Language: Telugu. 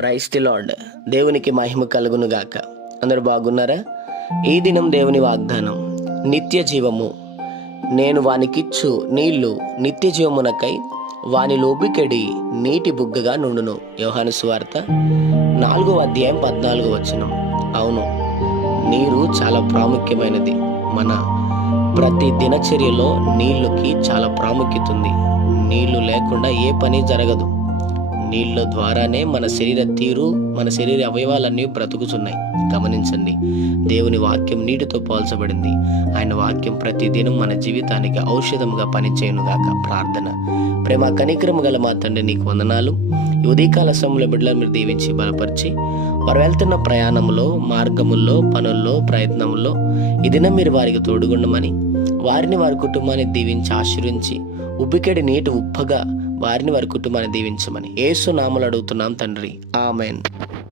Praise the lord. దేవునికి మహిమ కలుగును గాక. అందరూ బాగున్నారా? ఈ దినం దేవుని వాగ్దానం, నిత్య జీవము. నేను వానికిచ్చు నీళ్లు నిత్య జీవమునకై వాని లోబికెడి నీటి బుగ్గగా నుండును. యోహాను సువార్త 4వ అధ్యాయం 14వ వచనం. అవును, నీరు చాలా ప్రాముఖ్యమైనది. మన ప్రతి దినచర్యలో నీళ్ళకి చాలా ప్రాముఖ్యత ఉంది. నీళ్లు లేకుండా ఏ పని జరగదు. నీళ్ళ ద్వారానే మన శరీర తీరు, మన శరీర అవయవాలన్నీ బ్రతుకుతున్నాయి. గమనించండి, దేవుని వాక్యం నీటితో పోల్చబడింది. ఆయన వాక్యం ప్రతిదినం మన జీవితానికి ఔషధముగా పనిచేయునుగాక. ప్రార్థన. ప్రేమ కనికరము గల మా తండ్రి, నీకు వందనాలు. ఈ ఉదయకాల సమయంలో బిడ్డలను మీరు దీవించి బలపరిచి, వారు వెళ్తున్న ప్రయాణంలో, మార్గముల్లో, పనుల్లో, ప్రయత్నంలో ఈ దినం మీరు వారికి తోడుగుండమని, వారిని వారి కుటుంబాన్ని దీవించి ఆశీర్వించి, ఉబ్బికెడి నీటి ఉప్పగా వారిని వారి కుటుంబాన్ని దీవించమని యేసు నామములో అడుగుతున్నాం తండ్రి. ఆమెన్.